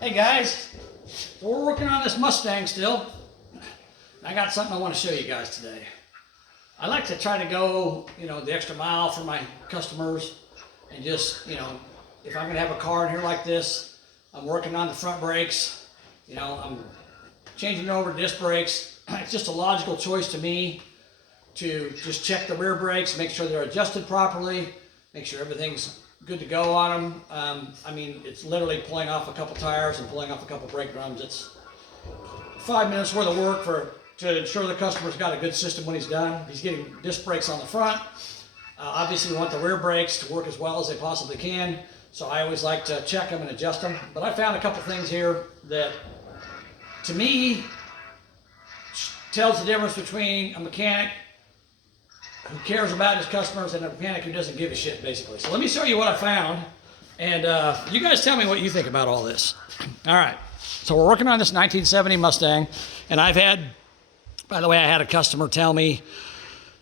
Hey guys, so we're working on this Mustang still. I got something I want to show you guys today. I like to try to go, the extra mile for my customers, and just, if I'm gonna have a car in here like this, I'm working on the front brakes, I'm changing over to disc brakes. It's just a logical choice to me to just check the rear brakes, make sure they're adjusted properly, make sure everything's good to go on them. It's literally pulling off a couple tires and pulling off a couple brake drums. It's 5 minutes worth of work to ensure the customer's got a good system when he's done. He's getting disc brakes on the front. Obviously, we want the rear brakes to work as well as they possibly can. So I always like to check them and adjust them. But I found a couple things here that, to me, tells the difference between a mechanic who cares about his customers and a mechanic who doesn't give a shit, basically. So let me show you what I found, and you guys tell me what you think about all this. All right, so we're working on this 1970 Mustang, and I had a customer tell me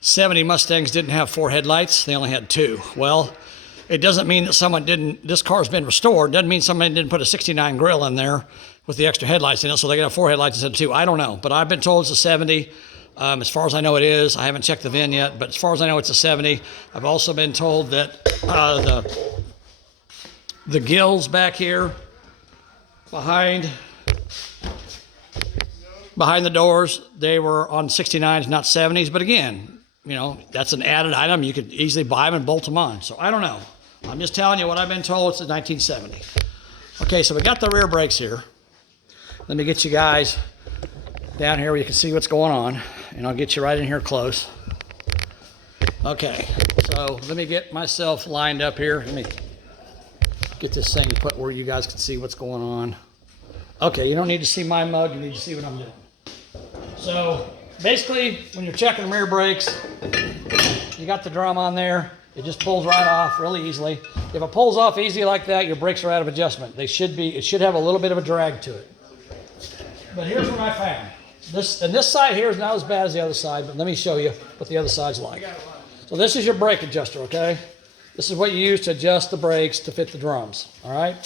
70 Mustangs didn't have 4 headlights, they only had 2. Well, it doesn't mean that this car's been restored. Doesn't mean somebody didn't put a 69 grill in there with the extra headlights in it, so they got 4 headlights instead of 2. I don't know, but I've been told it's a 70. As far as I know it is. I haven't checked the VIN yet, but as far as I know it's a 70. I've also been told that the gills back here behind the doors, they were on 69s, not 70s. But again, that's an added item. You could easily buy them and bolt them on. So I don't know. I'm just telling you what I've been told. It's a 1970. Okay, so we got the rear brakes here. Let me get you guys down here where you can see what's going on, and I'll get you right in here close. Okay, so let me get myself lined up here. Let me get this thing put where you guys can see what's going on. Okay, you don't need to see my mug, you need to see what I'm doing. So basically, when you're checking the rear brakes, you got the drum on there, it just pulls right off really easily. If it pulls off easy like that, your brakes are out of adjustment. It should have a little bit of a drag to it. But here's what I found. This side here is not as bad as the other side, but let me show you what the other side's like. So this is your brake adjuster, okay? This is what you use to adjust the brakes to fit the drums, all right?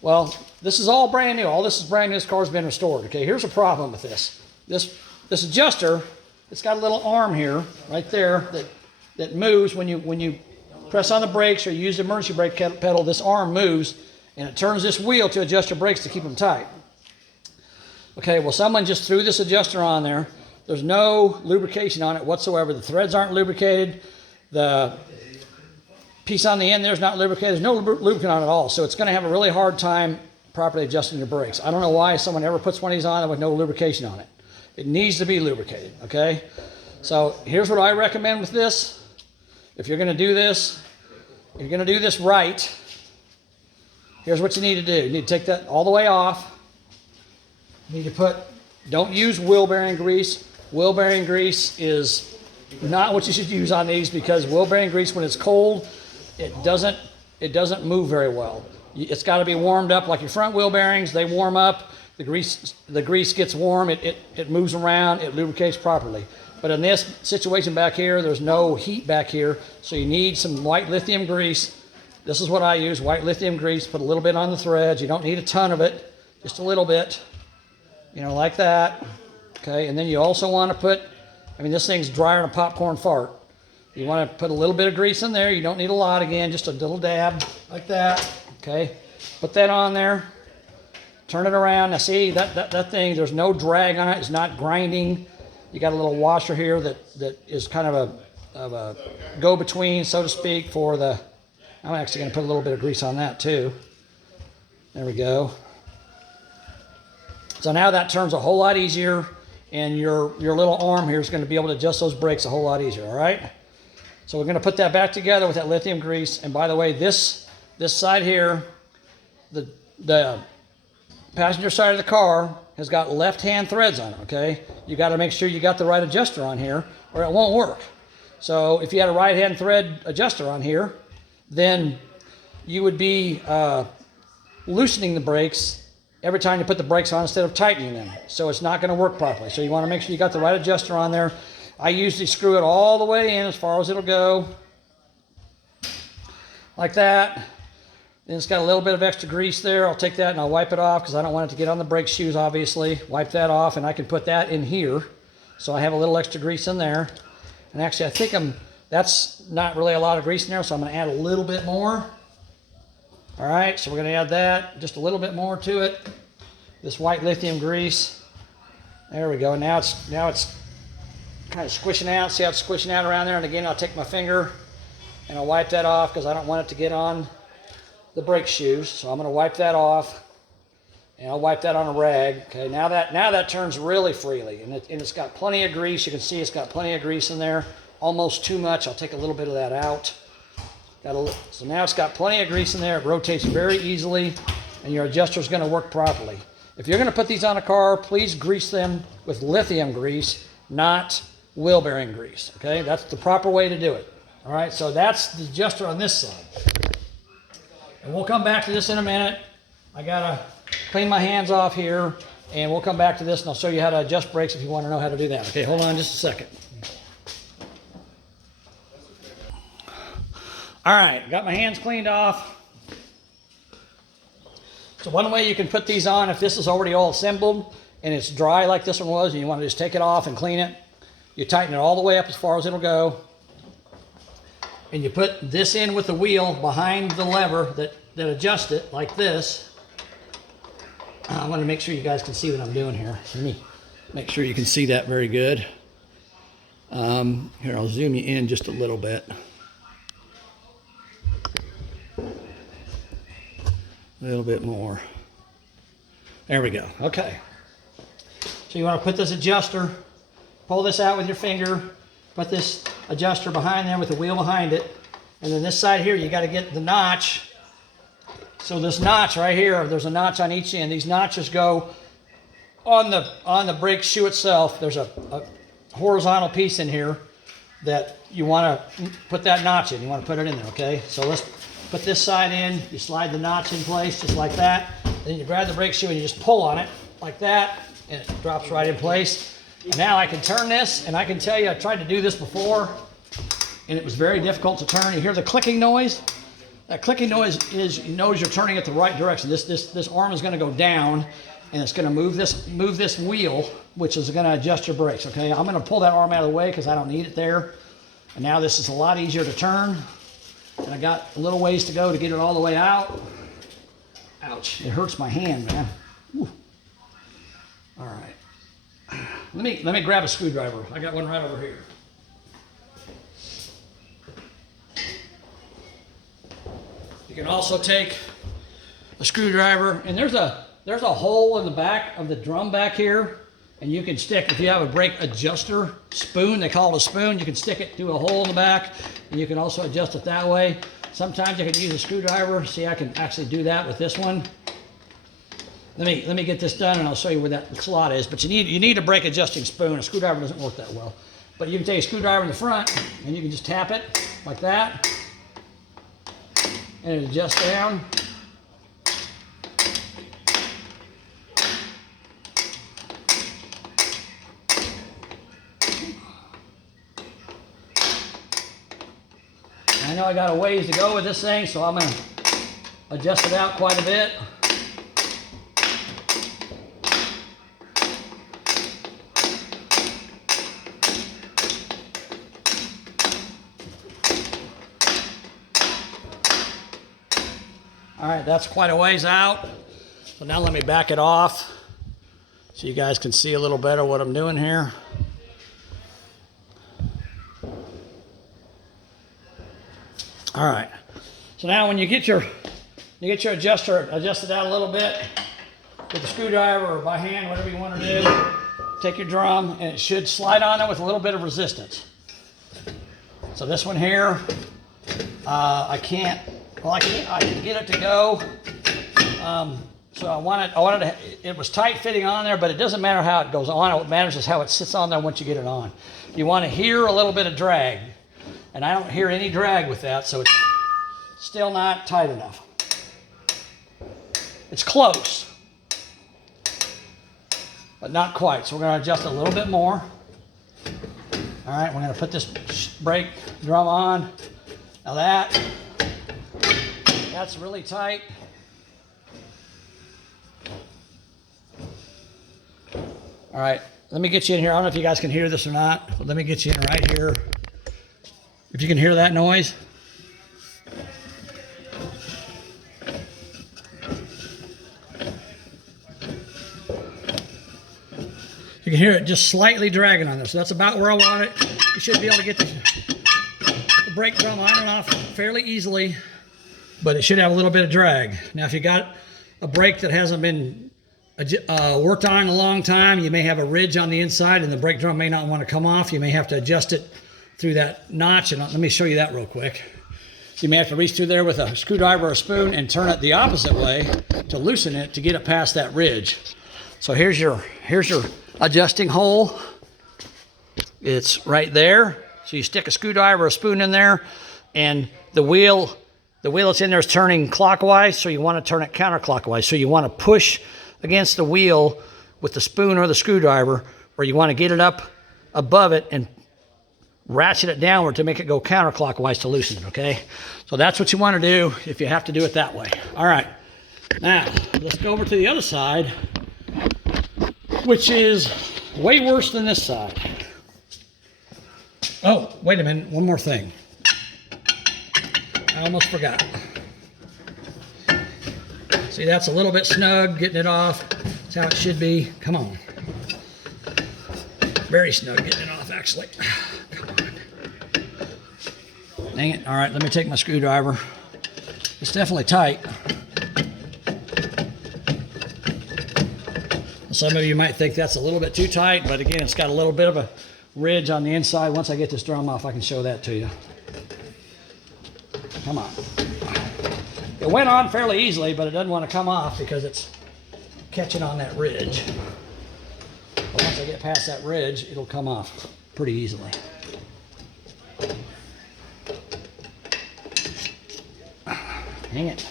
Well, this is all brand new. All this is brand new. This car's been restored, okay? Here's a problem with this. This adjuster, it's got a little arm here, right there, that moves when you press on the brakes or you use the emergency brake pedal. This arm moves, and it turns this wheel to adjust your brakes to keep them tight. Okay, well, someone just threw this adjuster on there. There's no lubrication on it whatsoever. The threads aren't lubricated. The piece on the end there's not lubricated. There's no lubricant on it at all. So it's going to have a really hard time properly adjusting your brakes. I don't know why someone ever puts one of these on with no lubrication on it. It needs to be lubricated, okay? So here's what I recommend with this. If you're going to do this, you're going to do this right. Here's what you need to do. You need to take that all the way off. You need to don't use wheel bearing grease. Wheel bearing grease is not what you should use on these, because wheel bearing grease, when it's cold, it doesn't move very well. It's got to be warmed up like your front wheel bearings. They warm up. The grease gets warm. It moves around. It lubricates properly. But in this situation back here, there's no heat back here, so you need some white lithium grease. This is what I use, white lithium grease. Put a little bit on the threads. You don't need a ton of it, just a little bit. Like that, okay? And then you also want to put, this thing's drier than a popcorn fart. You want to put a little bit of grease in there. You don't need a lot, again, just a little dab, like that, okay? Put that on there, turn it around. Now see, that thing, there's no drag on it. It's not grinding. You got a little washer here that is kind of a go-between, so to speak, for the, I'm actually going to put a little bit of grease on that too. There we go. So now that turns a whole lot easier, and your little arm here is going to be able to adjust those brakes a whole lot easier, all right? So we're going to put that back together with that lithium grease. And by the way, this side here, the passenger side of the car has got left-hand threads on it, okay? You got to make sure you got the right adjuster on here, or it won't work. So if you had a right-hand thread adjuster on here, then you would be loosening the brakes every time you put the brakes on instead of tightening them. So it's not going to work properly. So you want to make sure you got the right adjuster on there. I usually screw it all the way in as far as it'll go. Like that. And it's got a little bit of extra grease there. I'll take that and I'll wipe it off because I don't want it to get on the brake shoes, obviously. Wipe that off, and I can put that in here. So I have a little extra grease in there. And actually, I think that's not really a lot of grease in there, so I'm going to add a little bit more. All right, so we're going to add that, just a little bit more to it. This white lithium grease. There we go. Now it's kind of squishing out. See how it's squishing out around there? And again, I'll take my finger and I'll wipe that off because I don't want it to get on the brake shoes. So I'm going to wipe that off, and I'll wipe that on a rag. Okay, now that turns really freely, and it's got plenty of grease. You can see it's got plenty of grease in there, almost too much. I'll take a little bit of that out. So now it's got plenty of grease in there. It rotates very easily, and your adjuster is going to work properly. If you're going to put these on a car, please grease them with lithium grease, not wheel bearing grease. Okay, that's the proper way to do it. All right, so that's the adjuster on this side. And we'll come back to this in a minute. I gotta clean my hands off here, and we'll come back to this, and I'll show you how to adjust brakes if you want to know how to do that. Okay, hold on just a second. All right, got my hands cleaned off. So one way you can put these on, if this is already all assembled and it's dry like this one was, and you want to just take it off and clean it, you tighten it all the way up as far as it'll go, and you put this in with the wheel behind the lever that adjusts it like this. I want to make sure you guys can see what I'm doing here. Let me make sure you can see that very good. Here, I'll zoom you in just a little bit. A little bit more. There we go. Okay. So you want to put this adjuster, pull this out with your finger, put this adjuster behind there with the wheel behind it, and then this side here, you got to get the notch. So this notch right here, there's a notch on each end. These notches go on the brake shoe itself. There's a horizontal piece in here that you want to put that notch in. You want to put it in there, okay? So let's put this side in. You slide the notch in place just like that. Then you grab the brake shoe and you just pull on it like that, and it drops right in place. And now I can turn this, and I can tell you I tried to do this before, and it was very difficult to turn. You hear the clicking noise? That clicking noise knows you're turning it the right direction. This arm is going to go down, and it's going to move this wheel, which is going to adjust your brakes. Okay, I'm going to pull that arm out of the way because I don't need it there. And now this is a lot easier to turn. And I got a little ways to go to get it all the way out. Ouch! It hurts my hand, man. Whew. All right. Let me grab a screwdriver. I got one right over here. You can also take a screwdriver, and there's a hole in the back of the drum back here, and you can stick, if you have a brake adjuster spoon, they call it a spoon, you can stick it through a hole in the back, and you can also adjust it that way. Sometimes you can use a screwdriver. See, I can actually do that with this one. Let me get this done, and I'll show you where that slot is. But you need a brake adjusting spoon. A screwdriver doesn't work that well. But you can take a screwdriver in the front, and you can just tap it like that, and it adjusts down. I know I got a ways to go with this thing, so I'm going to adjust it out quite a bit. All right, that's quite a ways out. So now let me back it off so you guys can see a little better what I'm doing here. All right, so now when you get your adjuster adjusted out a little bit with a screwdriver or by hand, whatever you want to do, take your drum, and it should slide on there with a little bit of resistance. So this one here, I can get it to go. So I wanted to, it was tight fitting on there, but it doesn't matter how it goes on. What matters is how it sits on there once you get it on. You want to hear a little bit of drag. And I don't hear any drag with that, so it's still not tight enough. It's close, but not quite. So we're going to adjust a little bit more. All right, we're going to put this brake drum on. Now that That's really tight. All right, let me get you in here. I don't know if you guys can hear this or not, but let me get you in right here. If you can hear that noise. You can hear it just slightly dragging on there. So that's about where I want it. You should be able to get the brake drum on and off fairly easily, but it should have a little bit of drag. Now, if you got a brake that hasn't been worked on in a long time, you may have a ridge on the inside and the brake drum may not want to come off. You may have to adjust it through that notch, and let me show you that real quick. So you may have to reach through there with a screwdriver or a spoon and turn it the opposite way to loosen it to get it past that ridge. So here's your adjusting hole. It's right there. So you stick a screwdriver or a spoon in there, and the wheel that's in there is turning clockwise, so you want to turn it counterclockwise. So you want to push against the wheel with the spoon or the screwdriver, or you want to get it up above it and ratchet it downward to make it go counterclockwise to loosen it, okay? So that's what you want to do if you have to do it that way. All right, now let's go over to the other side, which is way worse than this side. Oh, wait a minute, one more thing. I almost forgot. See, that's a little bit snug, getting it off. That's how it should be. Come on. Very snug getting it off, actually. Come on. Dang it. All right, let me take my screwdriver. It's definitely tight. Some of you might think that's a little bit too tight, but again, it's got a little bit of a ridge on the inside. Once I get this drum off, I can show that to you. Come on. It went on fairly easily, but it doesn't want to come off because it's catching on that ridge. But once I get past that ridge, it'll come off pretty easily. Dang it.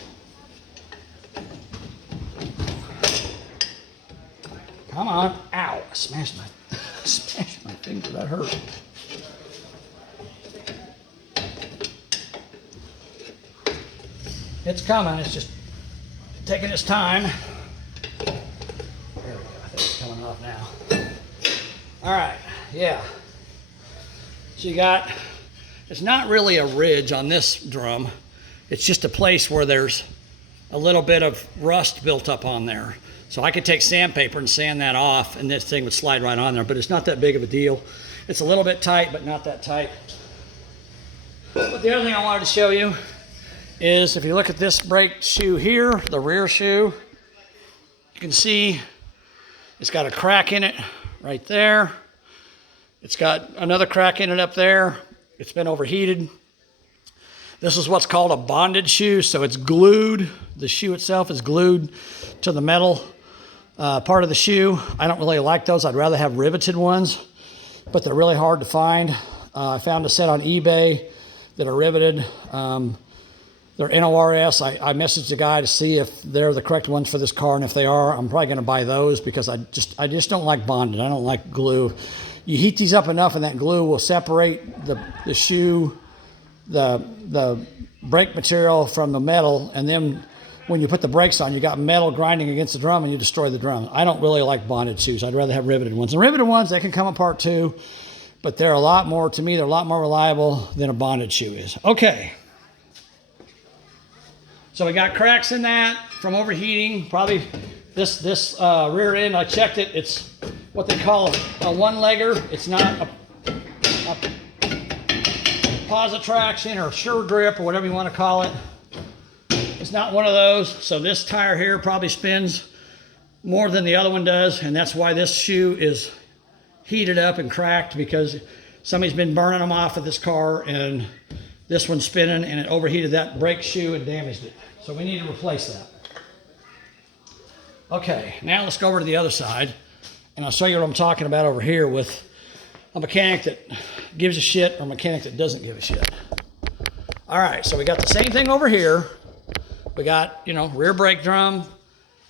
Come on. Ow. I smashed my finger. That hurt. It's coming. It's just taking its time. There we go. I think it's coming off now. All right. Yeah. So you got, it's not really a ridge on this drum. It's just a place where there's a little bit of rust built up on there. So I could take sandpaper and sand that off and this thing would slide right on there, but it's not that big of a deal. It's a little bit tight, but not that tight. But the other thing I wanted to show you is if you look at this brake shoe here, the rear shoe, you can see it's got a crack in it right there. It's got another crack in it up there. It's been overheated. This is what's called a bonded shoe, so it's glued. The shoe itself is glued to the metal part of the shoe. I don't really like those. I'd rather have riveted ones, but they're really hard to find. I found a set on eBay that are riveted. They're NORS. I messaged the guy to see if they're the correct ones for this car, and if they are, I'm probably going to buy those because I just don't like bonded. I don't like glue. You heat these up enough, and that glue will separate the shoe, the brake material from the metal, and then when you put the brakes on, you got metal grinding against the drum and you destroy the drum. I don't really like bonded shoes. I'd rather have riveted ones. The riveted ones, they can come apart too, but they're a lot more, to me, they're a lot more reliable than a bonded shoe is. Okay. So we got cracks in that from overheating. Probably this rear end, I checked it. It's what they call a one-legger. It's not a positive traction or sure grip or whatever you want to call it. It's not one of those. So this tire here probably spins more than the other one does, and that's why this shoe is heated up and cracked, because somebody's been burning them off of this car, and this one's spinning and it overheated that brake shoe and damaged it. So we need to replace that. Okay, now let's go over to the other side, and I'll show you what I'm talking about over here with a mechanic that gives a shit or a mechanic that doesn't give a shit. All right, so we got the same thing over here. We got, rear brake drum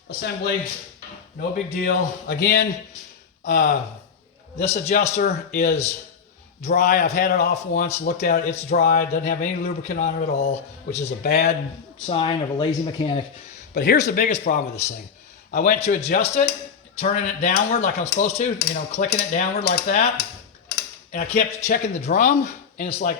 assembly, no big deal. Again, this adjuster is dry. I've had it off once, looked at it, it's dry, doesn't have any lubricant on it at all, which is a bad sign of a lazy mechanic. But here's the biggest problem with this thing. I went to adjust it, turning it downward like I'm supposed to, you know, clicking it downward like that. And I kept checking the drum, and it's like,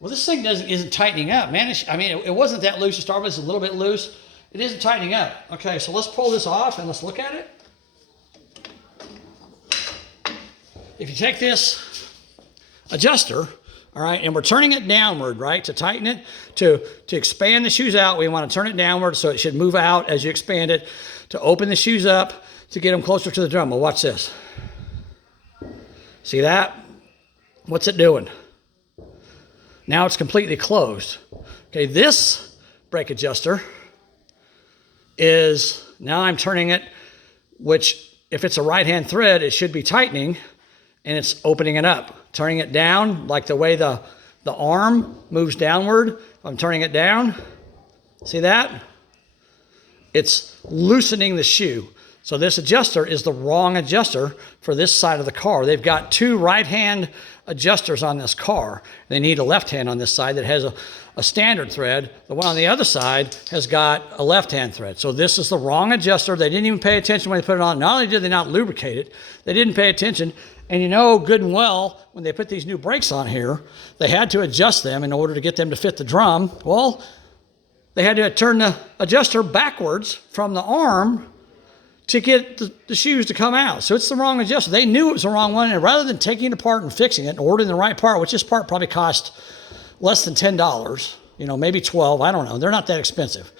well, this thing isn't tightening up, man. It wasn't that loose to start with. It's a little bit loose. It isn't tightening up. Okay, so let's pull this off and let's look at it. If you take this adjuster, all right, and we're turning it downward, right, to tighten it, to expand the shoes out, we want to turn it downward so it should move out as you expand it, to open the shoes up, to get them closer to the drum. Well, watch this. See that? What's it doing? Now it's completely closed. Okay, this brake adjuster is, now I'm turning it, which if it's a right-hand thread, it should be tightening, and it's opening it up. Turning it down, like the way the arm moves downward, I'm turning it down. See that? It's loosening the shoe. So this adjuster is the wrong adjuster for this side of the car. They've got two right-hand adjusters on this car. They need a left hand on this side that has a standard thread. The one on the other side has got a left-hand thread. So this is the wrong adjuster. They didn't even pay attention when they put it on. Not only did they not lubricate it, they didn't pay attention. And you know good and well, when they put these new brakes on here, they had to adjust them in order to get them to fit the drum. Well, they had to turn the adjuster backwards from the arm to get the shoes to come out. So it's the wrong adjuster. They knew it was the wrong one, and rather than taking it apart and fixing it and ordering the right part, which this part probably cost less than $10, you know, maybe 12, I don't know. They're not that expensive.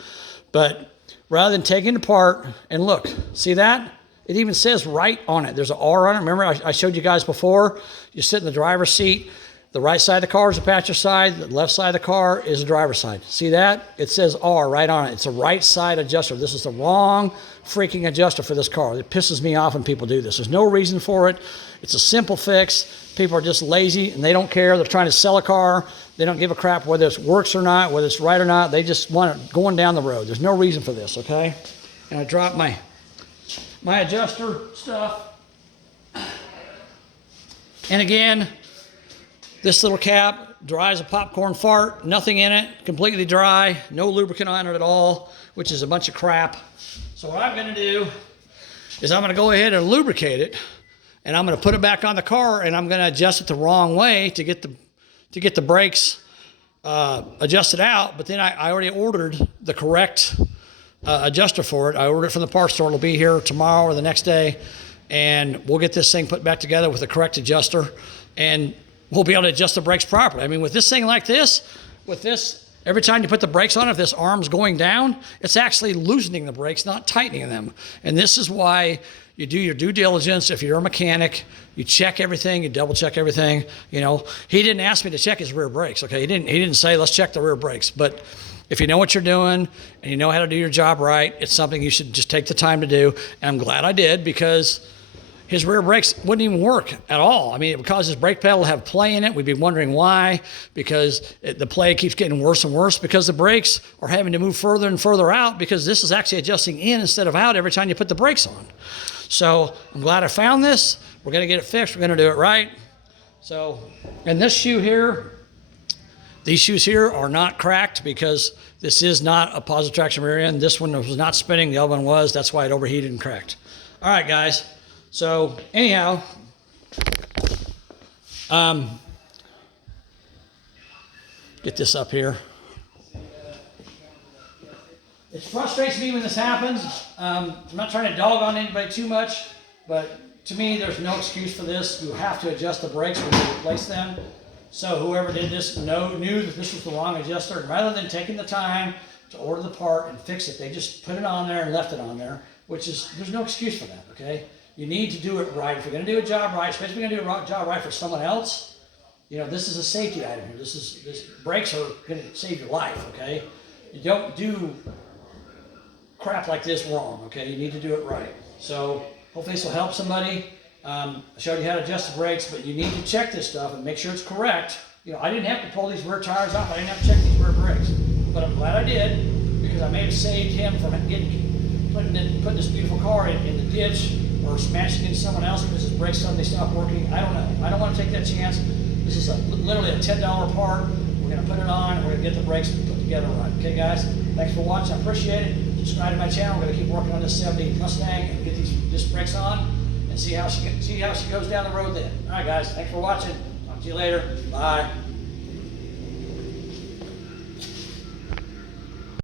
But rather than taking it apart, and look, see that? It even says right on it. There's an R on it. Remember I showed you guys before? You sit in the driver's seat. The right side of the car is the passenger side. The left side of the car is the driver's side. See that? It says R right on it. It's a right side adjuster. This is the wrong freaking adjuster for this car. It pisses me off when people do this. There's no reason for it. It's a simple fix. People are just lazy and they don't care. They're trying to sell a car. They don't give a crap whether it works or not, whether it's right or not. They just want it going down the road. There's no reason for this, okay? And I dropped my adjuster stuff. And again, this little cap, dry as a popcorn fart, nothing in it, completely dry, no lubricant on it at all, which is a bunch of crap. So what I'm gonna do is I'm gonna go ahead and lubricate it, and I'm gonna put it back on the car, and I'm gonna adjust it the wrong way to get the brakes adjusted out. But then I already ordered the correct adjuster for it. I ordered it from the parts store. It'll be here tomorrow or the next day, and we'll get this thing put back together with the correct adjuster, and we'll be able to adjust the brakes properly. I mean, with this thing like this, with this, every time you put the brakes on, if this arm's going down, it's actually loosening the brakes, not tightening them. And this is why you do your due diligence. If you're a mechanic, you check everything, you double check everything. You know, he didn't ask me to check his rear brakes, okay? He didn't say, let's check the rear brakes. But if you know what you're doing and you know how to do your job right, it's something you should just take the time to do. And I'm glad I did, because his rear brakes wouldn't even work at all. I mean, it would cause his brake pedal to have play in it. We'd be wondering why, because the play keeps getting worse and worse, because the brakes are having to move further and further out, because this is actually adjusting in instead of out every time you put the brakes on. So I'm glad I found this. We're gonna get it fixed. We're gonna do it right. So, and this shoe here, these shoes here are not cracked because this is not a positive traction rear end. This one was not spinning, the other one was. That's why it overheated and cracked. All right, guys. So anyhow, get this up here. It frustrates me when this happens. I'm not trying to dog on anybody too much, but to me, there's no excuse for this. You have to adjust the brakes when you replace them. So whoever did this knew that this was the wrong adjuster, and rather than taking the time to order the part and fix it, they just put it on there and left it on there, there's no excuse for that, okay? You need to do it right. If you're going to do a job right, especially if you're going to do a job right for someone else, you know, this is a safety item here. This brakes are going to save your life, okay? You don't do crap like this wrong, okay? You need to do it right. So hopefully this will help somebody. I showed you how to adjust the brakes, but you need to check this stuff and make sure it's correct. You know, I didn't have to pull these rear tires off. I didn't have to check these rear brakes, but I'm glad I did, because I may have saved him from putting this beautiful car in the ditch, or smashing into someone else because his brakes suddenly stopped working. I don't know. I don't want to take that chance. This is literally a $10 part. We're gonna put it on and we're gonna get the brakes put together right. Okay guys, thanks for watching, I appreciate it. Subscribe to my channel, we're gonna keep working on this 70 Mustang and get these disc brakes on and see how she goes down the road then. All right guys, thanks for watching. Talk to you later, bye.